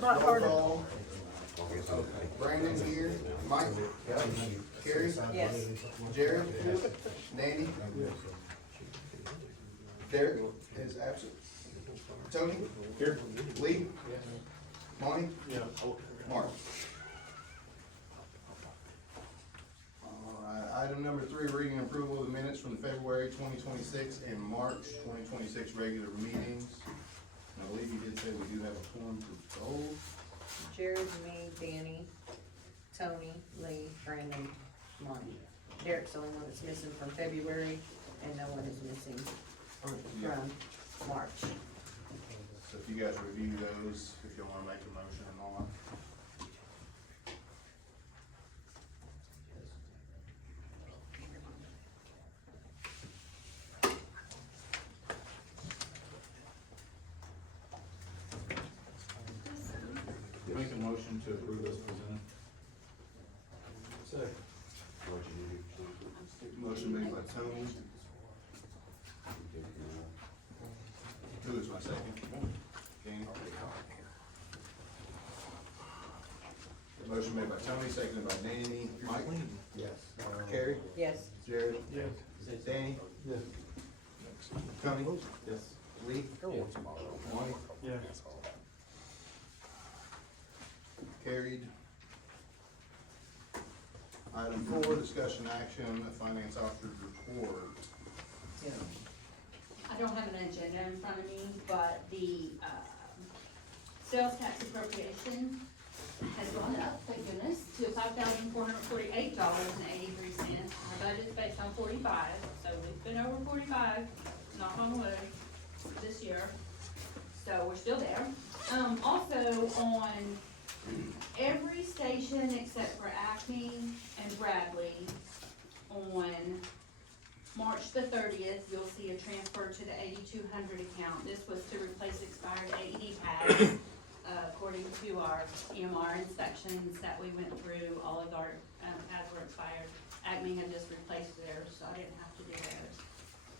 brought Roll Carter. call. Brandon here, Mike, Carrie, Yes. Jared, Danny, Derek is absent, Tony, Here. Lee, Monty, Yeah. Mark. Alright, item number 3, reading and approval of the minutes from the February 2026 and March 2026 regular meetings. And I believe you did say we do have a form for both. Jared, me, Danny, Tony, Lee, Brandon, Monty. Derek's the only one that's missing from February, and no one is missing from March. So if you guys review those, if you wanna make a motion or not. Make a motion to approve as presented. Second. Motion made by Tony. Who is my second? Danny. Motion made by Tony, seconded by Danny. Mike? Yes. Carrie? Yes. Jared? Yes. Danny? Yes. Tony? Yes. Lee? Monty? Yes. Carried. Item 4, discussion action, finance officer's report. I don't have an agenda in front of me, but the, sales tax appropriation has gone up, thank goodness, to $5,448.83. Our budget's based on 45, so we've been over 45, knock on wood, this year. So we're still there. Also on every station except for Acme and Bradley, on March the 30th, you'll see a transfer to the 8200 account. This was to replace expired AED pads. According to our EMR inspections that we went through, all of our pads were expired. Acme had just replaced theirs, so I didn't have to do theirs.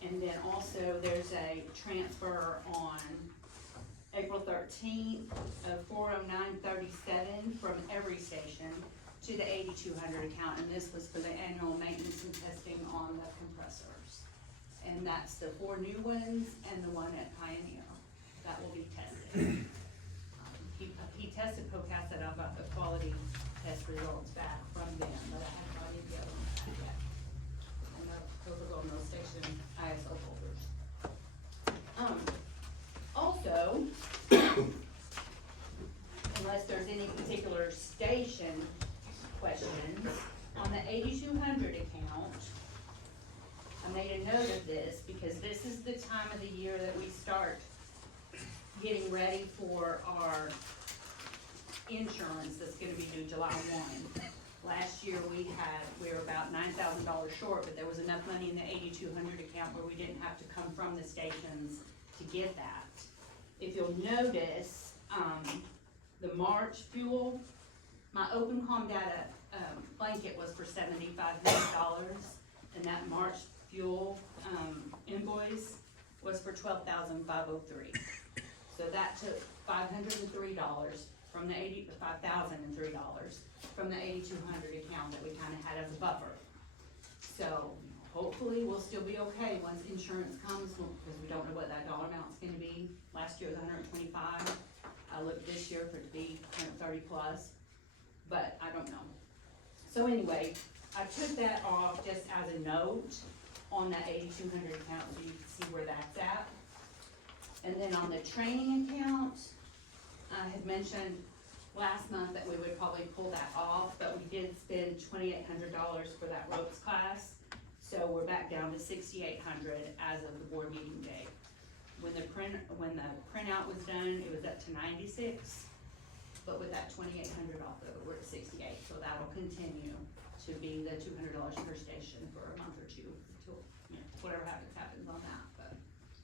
And then also there's a transfer on April 13th of 409.37 from every station to the 8200 account, and this was for the annual maintenance and testing on the compressors. And that's the 4 new ones and the one at Pioneer that will be tested. He tested Pocasset, I got the quality test results back from them, but I haven't got any of the other ones back yet. And those are on those station ISO folders. Also, unless there's any particular station questions, on the 8200 account, I made a note of this because this is the time of the year that we start getting ready for our insurance that's gonna be due July 1. Last year we were about $9,000 short, but there was enough money in the 8200 account where we didn't have to come from the stations to get that. If you'll notice, the March fuel, my OpenCom data blanket was for $75 million, and that March fuel invoice was for $12,503. So that took $503 from the $5,003 from the 8200 account that we kind of had as a buffer. So hopefully we'll still be okay once insurance comes, because we don't know what that dollar amount's gonna be. Last year was 125. I looked this year for it to be 130 plus, but I don't know. So anyway, I took that off just as a note on that 8200 account so you can see where that's at. And then on the training account, I had mentioned last month that we would probably pull that off, but we did spend $2,800 for that ropes class. So we're back down to $6,800 as of the board meeting day. When the printout was done, it was up to 96, but with that $2,800 off of it, we're at 68. So that'll continue to be the $200 per station for a month or two until, whatever happens on that. But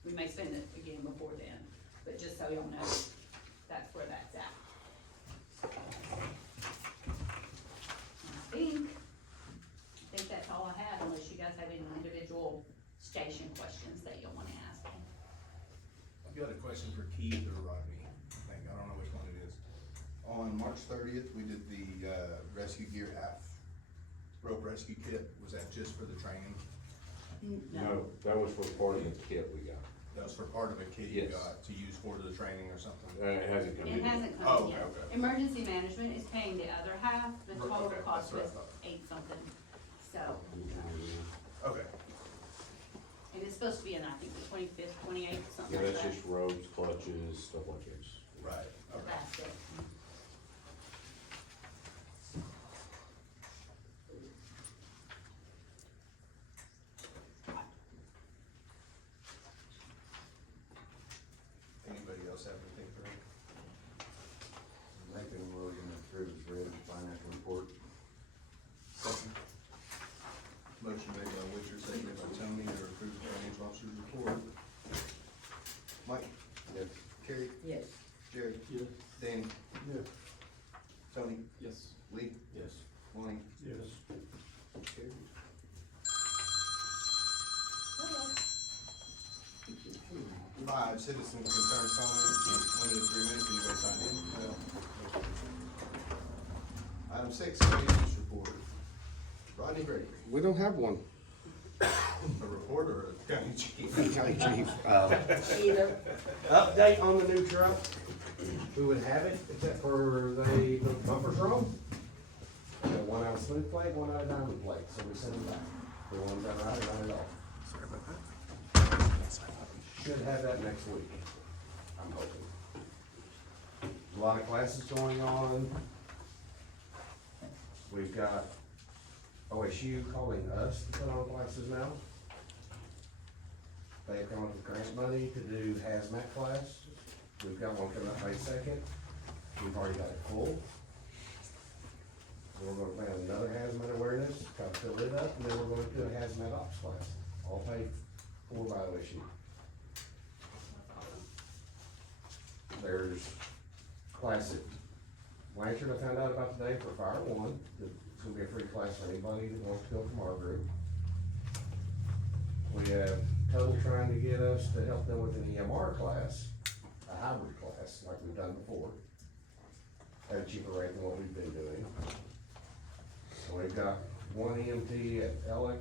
we may spend it again before then. But just so y'all know, that's where that's at. I think that's all I have, unless you guys have any individual station questions that you'll wanna ask me. I've got a question for Keith or Rodney, I think, I don't know which one it is. on March 30th, we did the, rescue gear half rope rescue kit. Was that just for the training? No, that was for part of the kit we got. That was for part of a kit you Yes. got to use for the training or something? It hasn't come in. It hasn't Oh, come okay, yet. okay. Emergency management is paying the other half, the Right, total okay, cost that's was what I 8 something, so. Okay. And it's supposed to be in, I think, the 25th, 28th, something Yeah, like that's that. just ropes, clutches, stuff like this. Right, The okay. basket. Anybody else have anything for me? Making a motion to approve the Grady financial report. Second. Motion made by Witcher, seconded by Tony to approve the financial officer's report. Mike? Yes. Carrie? Yes. Jerry? Yes. Danny? Yes. Tony? Yes. Lee? Yes. Lonnie? Yes. Carrie? Five, citizen concern comments, limited 3 minutes, anybody sign in? No. Item 6, commissioners report. Rodney Grady, We don't have one. a report or a county chief? County chief. Either. Update on the new truck. We would have it, except for they put bumpers wrong. We got one out of smooth plate, one out of diamond plate, so we sent them back. The ones that are out are not at all. Sorry about that. Should have that next week, I'm hoping. A lot of classes going on. We've got OSU calling us to put on classes now. They have come up with grant money to do hazmat class. We've got one coming up May 2nd. We've already got it full. We're gonna plan another hazmat awareness, kind of fill it up, and then we're gonna do a hazmat ops class, all paid for by OSU. There's class at Blanchard I found out about today for Fire One. It's gonna be a free class for anybody that wants to go from our group. We have Total trying to get us to help them with an EMR class, a hybrid class like we've done before. At a cheaper rate than what we've been doing. And we've got one EMT at Ellick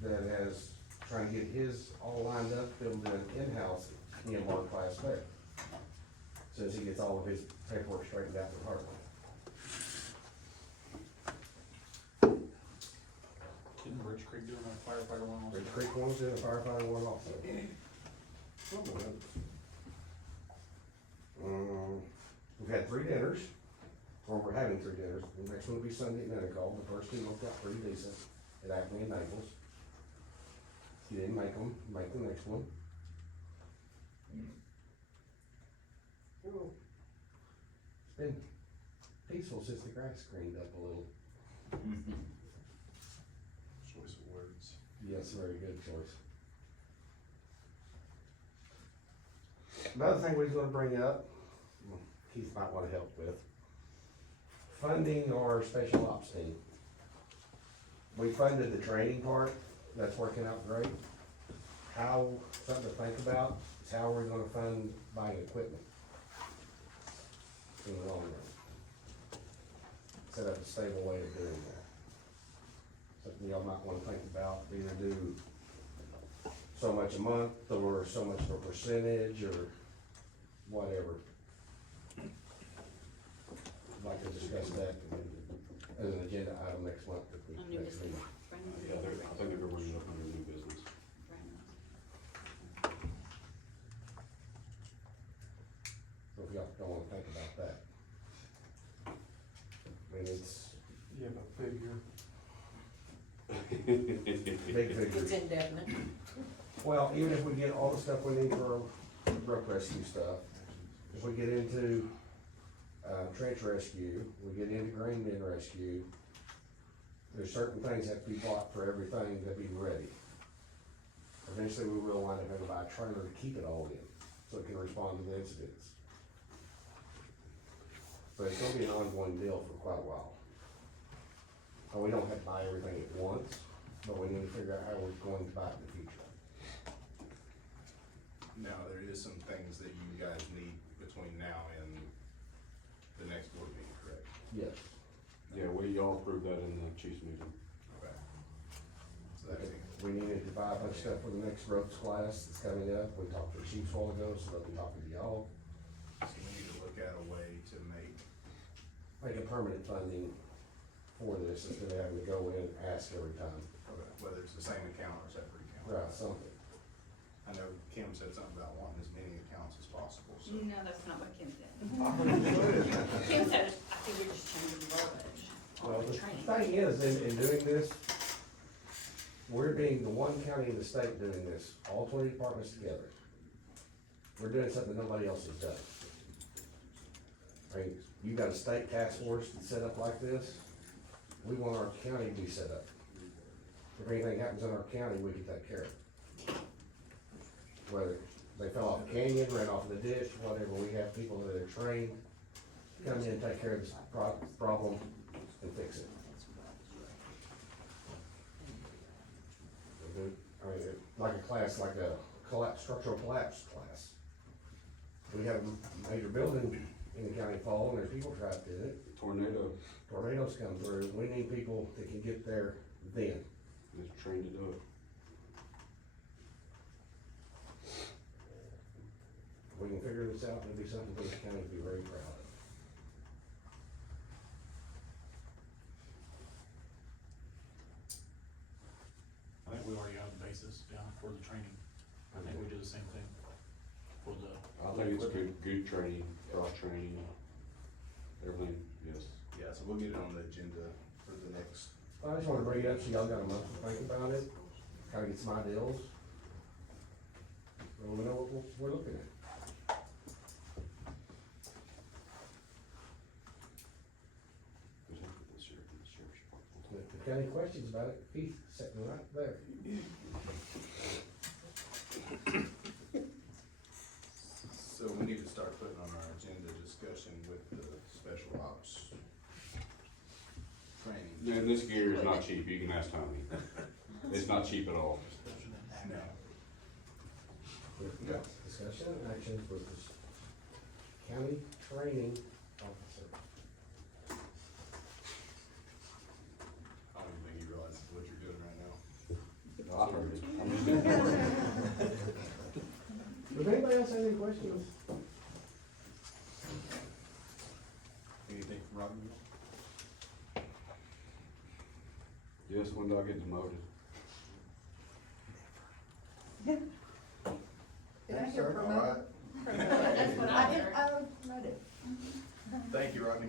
that has, trying to get his all lined up, to be able to do an in-house EMR class there. Since he gets all of his paperwork straightened out with Heartland. Didn't Rich Creek doing a firefighter one also? Ridge Creek one's doing a firefighter one also. We've had 3 dinners, or we're having 3 dinners. The next one will be Sunday at Netticall. The first 2 looked out pretty decent at Acme and Naples. If you didn't make them, make the next one. It's been peaceful since the grass greened up a little. Choice of words. Yes, very good choice. Another thing we was gonna bring up, Keith might wanna help with, funding our special ops team. We funded the training part, that's working out great. How, something to think about, is how we're gonna fund buying equipment in the long run. Set up a stable way of doing that. Something y'all might wanna think about, either do so much a month, or so much of a percentage, or whatever. I'd like to discuss that as an agenda item next month, if we, On new next business. meeting. Yeah, I think everyone's looking at new business. So if y'all don't wanna think about that. I mean, it's You have a figure. big It's figures. indefinite. Well, even if we get all the stuff we need for our rope rescue stuff, if we get into, trench rescue, we get into grain bin rescue, there's certain things that have to be bought for everything to be ready. Eventually, we will wind up having to buy a trailer to keep it all in, so it can respond to the incidents. But it's gonna be an ongoing deal for quite a while. And we don't have to buy everything at once, but we need to figure out how we're going to buy it in the future. Now, there is some things that you guys need between now and the next board meeting, Yes. Yeah, we all approved that in the chief's meeting. Okay. So that's it. We needed to buy a bunch of stuff for the next ropes class that's coming up. We talked to the chiefs a while ago, so they'll be talking to y'all. So we need to look at a way to make, Make a permanent funding for this instead of having to go in and ask every time. whether it's the same account or separate account. Right, something. I know Kim said something about wanting as many accounts as possible, so. No, that's not what Kim said. Kim said, I think we're just changing the verbiage Well, on the the training. thing is, in doing this, we're being the one county in the state doing this, all 20 departments together. We're doing something nobody else has done. I mean, you got a state task force that's set up like this, we want our county to be set up. If anything happens in our county, we can take care of it. Whether they fell off a canyon, ran off in the ditch, whatever, we have people that are trained, to come in and take care of this problem and fix it. I mean, like a class, like a structural collapse class. We have a major building in the county fall, and there's people trapped in it, Tornado tornadoes come through, we need people that can get there then. is trained to do it. If we can figure this out, it'll be something this county will be very proud of. I think we already have the basis, yeah, for the training. I think we do the same thing for the. I think it's good training, cross training, everything, yes. Yeah, so we'll get it on the agenda for the next, I just wanna bring it up so y'all got a month to think about it, kinda get some ideals. So we know what we're looking at. There's nothing this year from the sheriff's department. If you got any questions about it, Keith sitting right there. so we need to start putting on our agenda discussion with the special ops training. Yeah, this gear is not cheap, you can ask Tommy. It's not cheap at all. No. We've got discussion and actions with this county training officer. I don't even think you realize what you're doing right now. I heard it. I'm just doing Does anybody else have any questions? Anything from Robin? Yes, when do I get demoted? Did I hear All promote? right. That's what I heard. Promoted. Thank you, Rodney.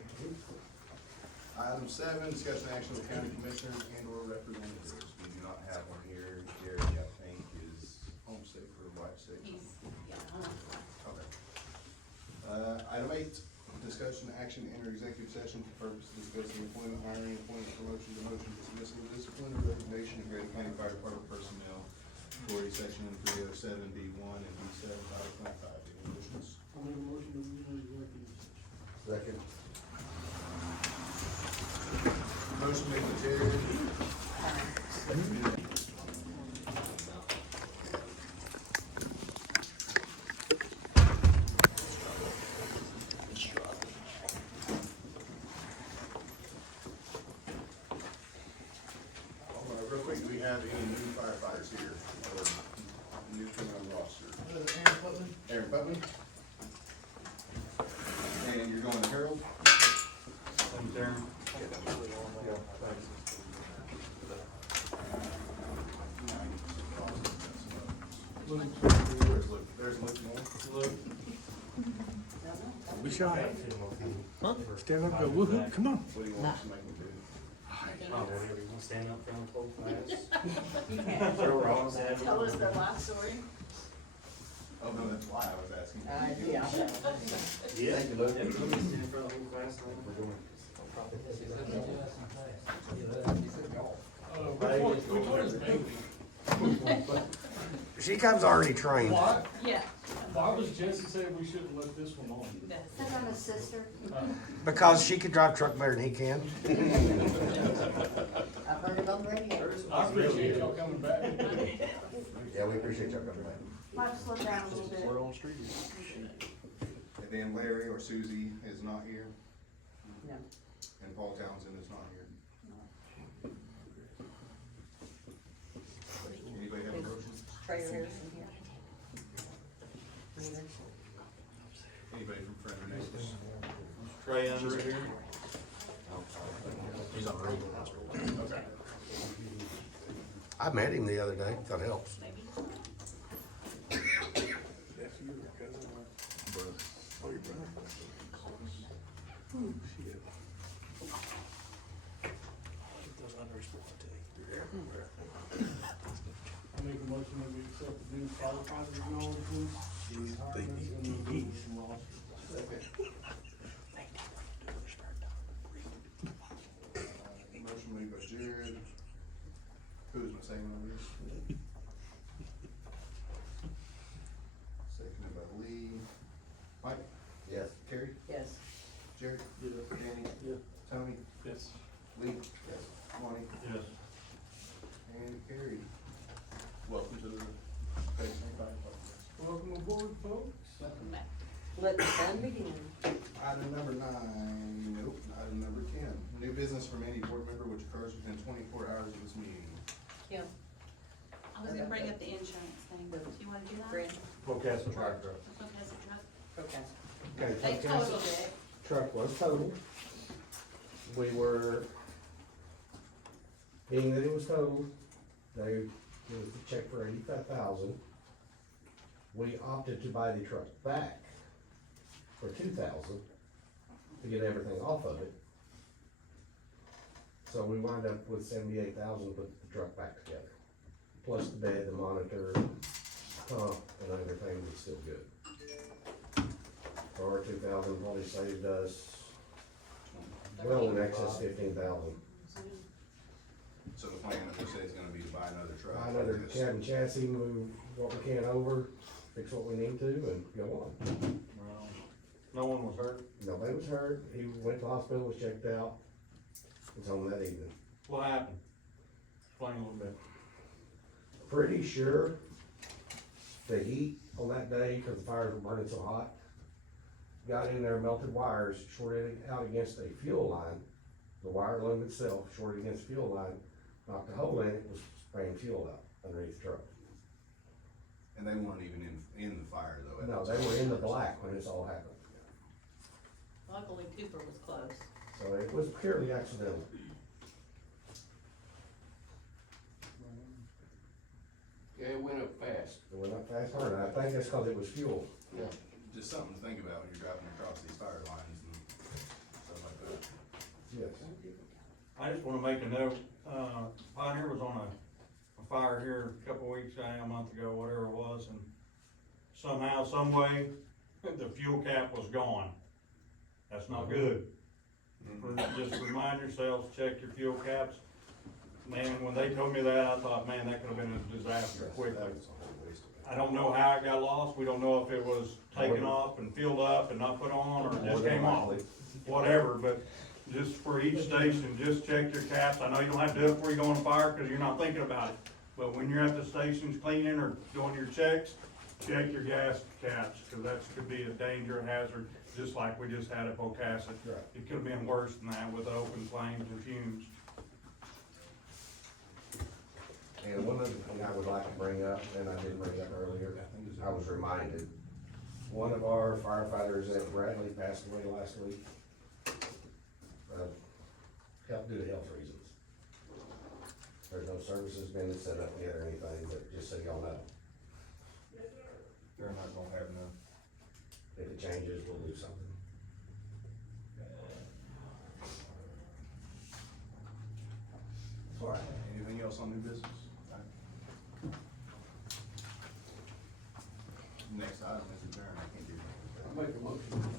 Item 7, discussion action with county commissioners and or representatives. We do not have one here. Gary, I think, is homesick or wife sick. He's, yeah, Okay. Item 8, discussion action enter executive session for purpose of discussing employment, hiring, appointment, promotion, demotion, dismissal, discipline, or resignation of Grady County Fire Department personnel. According to section 307B1 and B7, Title 25. Any motions? I'll make a motion to move into executive session. Second. Motion made by Terry. All right, real quick, do we have any new firefighters here, or new coming on the roster? Aaron Putnam. And you're going to Harold? There's Luke Moore. We shy. Huh? Stand up, go woohoo, come on. What do you want us to make him do? Whatever, you want to stand up front, hold class? You can Throw rocks at him. tell us the life story. Oh, no, that's why I was asking. Yeah. Yeah. Take a look at it. Stand in front of the whole class. We're going. She comes already trained. Why, Yeah. why was Jesse saying we shouldn't let this one on? Said I'm a sister. Because she can drive truck better than he can. I've heard it on the radio. I appreciate y'all coming back. Yeah, we appreciate y'all coming back. Might slow down a little bit. on street. And then Larry or Susie is not here, No. and and Paul Townsend is not here. Anybody have a motion? Trey Harrison here. Neither. Anybody from Friend or Neighbors? Trey under here? He's on the radio. Okay. I met him the other day, that helps. Maybe. Oh, your brother? Shit. Get those unresponsive. I make a motion that we accept the new firefighter acknowledgements, the retirements, and the release from losses. Motion made by Jared. Who is my second on this? Seconded by Lee. Mike? Yes. Terry? Yes. Jared? Yes. Danny? Yes. Tony? Yes. Lee? Yes. Monty? Yes. And carried. Welcome to the Grady County Fire Department. Welcome aboard, folks. Let the fun begin. Item number 9, nope, item number 10. New business from any board member which occurs within 24 hours of this meeting. Kim, I was gonna bring up the insurance thing, do you wanna do that? Brent, Forecast and fire truck. Okay, so truck. okay. Okay, They truck totaled it. truck was totaled. We were, being that it was totaled, they gave us the check for $85,000. We opted to buy the truck back for $2,000 to get everything off of it. So we wind up with $78,000 to put the truck back together. Plus the bed, the monitor, pump, and everything was still good. So our $2,000 probably saved us well in excess of $15,000. So the plan, like we said, is gonna be to buy another truck. Buy another cabin chassis, move what we can over, fix what we need to, and go on. No one was hurt? Nobody was hurt, he went to the hospital, was checked out, was home that evening. What happened? Explain a little bit. Pretty sure the heat on that day, cause the fires were burning so hot, got in there, melted wires, shorted out against a fuel line. The wire loom itself shorted against the fuel line, knocked a hole in it, was spraying fuel out underneath the truck. And they weren't even in the fire though. at No, the they time. were in the black when this all happened. Luckily Cooper was close. So it was purely accidental. Yeah, it went up fast. It went up fast, hard, and I think that's cause it was fuel. Just something to think about when you're driving across these fire lines and stuff like that. Yes. I just wanna make a note, Pioneer was on a fire here a couple weeks, a month ago, whatever it was, and somehow, some way, the fuel cap was gone. That's not good. Just remind yourselves, check your fuel caps. Man, when they told me that, I thought, man, that could've been a disaster quickly. That was a whole waste of it. I don't know how it got lost, we don't know if it was taken off and filled up and not put on, or just came off, whatever, but just for each station, just check your caps. I know you don't have to do it before you go on fire, cause you're not thinking about it, but when you're at the stations cleaning or doing your checks, check your gas caps, cause that could be a danger, a hazard, just like we just had at Pocasset. Right. It could've been worse than that with open flames and fumes. And one other thing I would like to bring up, and I didn't bring it up earlier, I was reminded, one of our firefighters at Bradley passed away last week. Due to health reasons. There's no services been set up yet or anything, but just so y'all know, They're not gonna have none. if it changes, we'll do something. Alright, anything else on new business? Next item is adjourned, I can't do that. I make a motion.